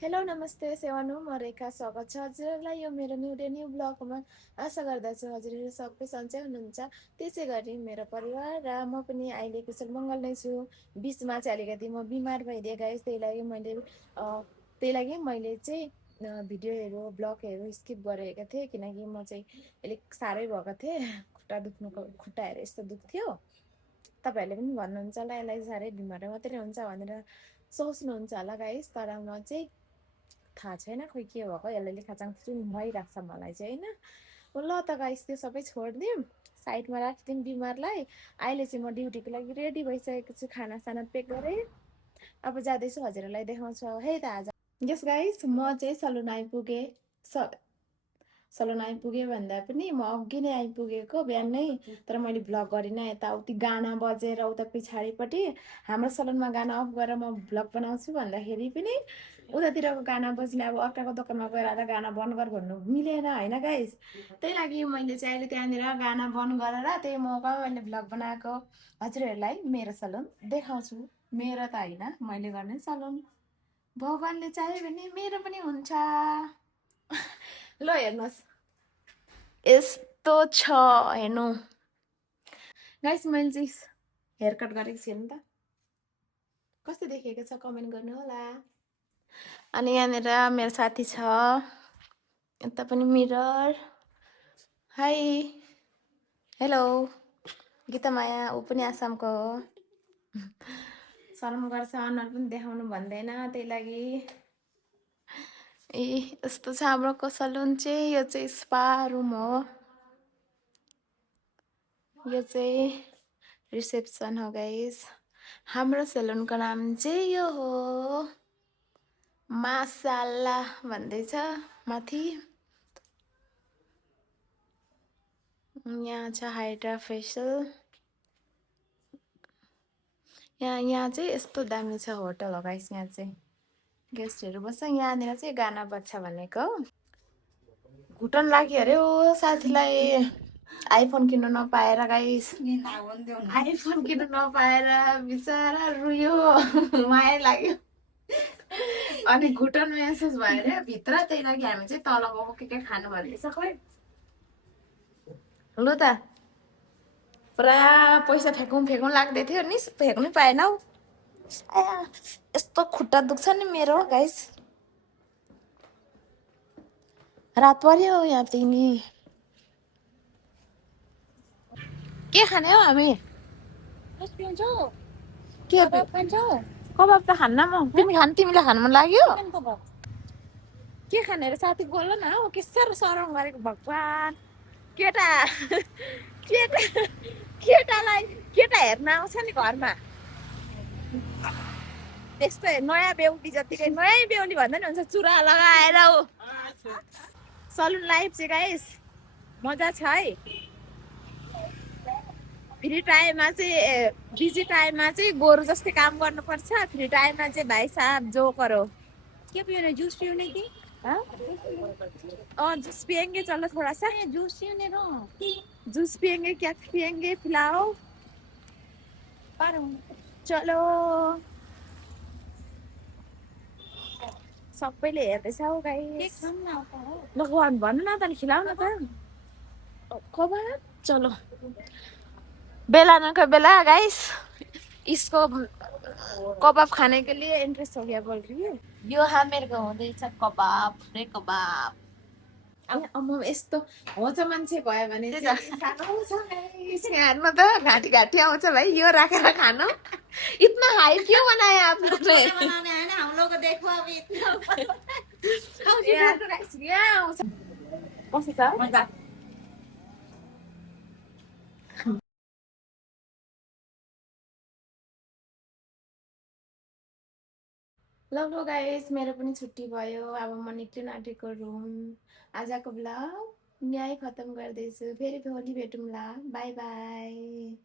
Hello नमस्ते सेवानु म रेखा स्वागत छ हजुरलाई यो मेरो न्यू ब्लगमा। आशा गर्दछु हजुरहरू सबै सन्चै हुनुहुन्छ। त्यसै गरी मेरो परिवार र म पनि अहिले कुशल मङ्गल नै छु। बिचमा चाहिँ अलिकति म बिमार भइदिएँ गाइस, त्यही लागि मैले चाहिँ भिडियोहरू ब्लगहरू स्किप गरेको थिएँ, किनकि म चाहिँ अलिक साह्रै भएको थिएँ। खुट्टाहरू यस्तो दुख्थ्यो। तपाईँहरूले पनि भन्नुहुन्छ होला यसलाई साह्रै बिमार मात्रै हुन्छ भनेर सोच्नुहुन्छ होला गाइस, तर म चाहिँ थाहा छैन खोइ के भएको, यसले खाचाङखुचुङ भइरहेको छ मलाई चाहिँ होइन। ल त गाइस त्यो सबै छोडिदिउँ, साइडमा राखिदिउँ बिमारलाई। अहिले चाहिँ म ड्युटीको लागि रेडी भइसकेको छु, खानासाना पेक गरेँ। अब जाँदैछु, हजुरहरूलाई देखाउँछु है त आज। यस गाइस म चाहिँ सलुन आइपुगेँ। सलुन आइपुगेँ भन्दा पनि म अघि नै आइपुगेको बिहानै, तर मैले भ्लग गरिनँ। यताउति गाना बजेर उता पछाडिपट्टि हाम्रो सलुनमा गाना अफ गरेर म भ्लग बनाउँछु भन्दाखेरि पनि उतातिरको गाना बज्ने, अब अर्काको दोकानमा गएर आएर गाना बन्द गर भन्नु मिलेन होइन गाइस। त्यही लागि मैले चाहिँ अहिले त्यहाँनिर गाना बन्द गरेर त्यही मौकामा मैले भ्लग बनाएको हजुरहरूलाई मेरो सलुन देखाउँछु। मेरो त होइन, मैले गर्ने सलुन। भगवान्ले चाह्यो भने मेरो पनि हुन्छ। ल हेर्नुहोस् यस्तो छ हेर्नु गाइस। मैले चाहिँ हेयर कट गरेको छु नि त, कस्तो देखेको छ कमेन्ट गर्नु होला। अनि यहाँनिर मेरो साथी छ, यता पनि मिरर। हाई हेलो गीता माया, ऊ पनि आसामको हो। शरम गर्छ, अनुहार पनि देखाउनु भन्दैन, त्यही लागि। ए यस्तो छ हाम्रो सलुन चाहिँ। यो चाहिँ स्पा रुम हो, यो चाहिँ रिसेप्सन हो गाइस। हाम्रो सलुनको नाम चाहिँ यो हो मासाला भन्दैछ माथि। यहाँ छ हाइड्रा फेसियल। यहाँ चाहिँ यस्तो दामी छ होटल हो गाइस। यहाँ चाहिँ गेस्टहरू बस्छ, यहाँनिर चाहिँ गाना बज्छ भनेको। घुटन लाग्यो अरे ओ साथीलाई, आइफोन किन्नु नपाएर गाइस। आइफोन किन्नु नपाएर बिचरा रुयो, माया लाग्यो। अनि घुटन महसुस भएर भित्र, त्यही लागि हामी चाहिँ तल गएको के खानु भन्दैछ खोइ। लु त पुरा पैसा फ्याँकौँ लाग्दै थियो नि, फ्याँक्नै पाएन हौ। यस्तो खुट्टा दुख्छ नि मेरो गाइस। रात पर्यो यहाँ तिमी के खाने हो हामी? के कबाब त खान्न म। तिमी खानु, तिमीलाई खानु मन लाग्यो? के खाने रे साथी बोल न हौ, के साह्रो सरम गरेको भगवान्। केटा केटालाई केटा हेर्न आउँछ नि घरमा, त्यस्तै नयाँ बेहुली जतिकै, नयाँ बेहुली भन्दा नि हुन्छ, चुरा लगाएर ऊ। सलुन लाइफ चाहिँ गाइस मजा छ है। फ्री टाइममा चाहिँ बिजी टाइममा चाहिँ गोरु जस्तै काम गर्नुपर्छ, फ्री टाइममा चाहिँ भाइ साहब जो करो। क्या पिउने, जूस पिउने कि? जूस पिएंगे, चलो थोड़ा सा जूस पिउने र जूस पिएंगे, क्या पिएंगे पिलाओ चलो। सबैले हेर्दैछ हौ गाइस। भगवान भन्नु न त, खिलाउ न त कबाब। चलो बेला न का बेला गाइस, इसको कबाब खाने के लिए इंटरेस्ट हो गया बोल रही है। यो हाँ मेरे को हुँदैछ कबाब रे कबाब। अब यस्तो होच मान्छे भयो भने चाहिँ सानो छ गाइस, हातमा त घाँटी घाँटी आउँछ भाइ। यो राखेर खानु, इतना हाई क्यों बनाया आप लोग ने? बनाने है ना, हम लोग को देखो अभी इतना यार तो गाइस यहाँ आउँछ। कस्तो छ मजा? ल गाइस मेरो पनि छुट्टी भयो, अब म निक्लिन आँटेको रुम। आजको ब्लग यहीँ खत्तम गर्दैछु, फेरि भोलि भेटौँला, बाई बाई।